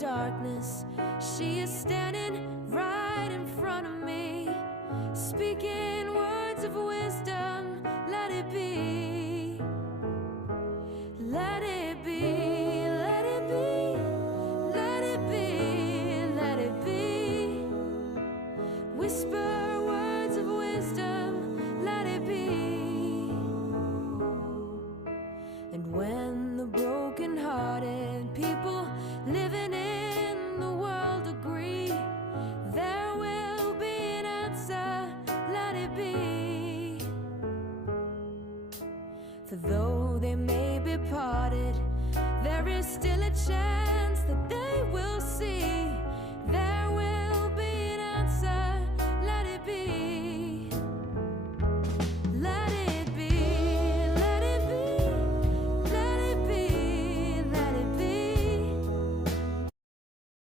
darkness. She is standing right in front of me, speaking words of wisdom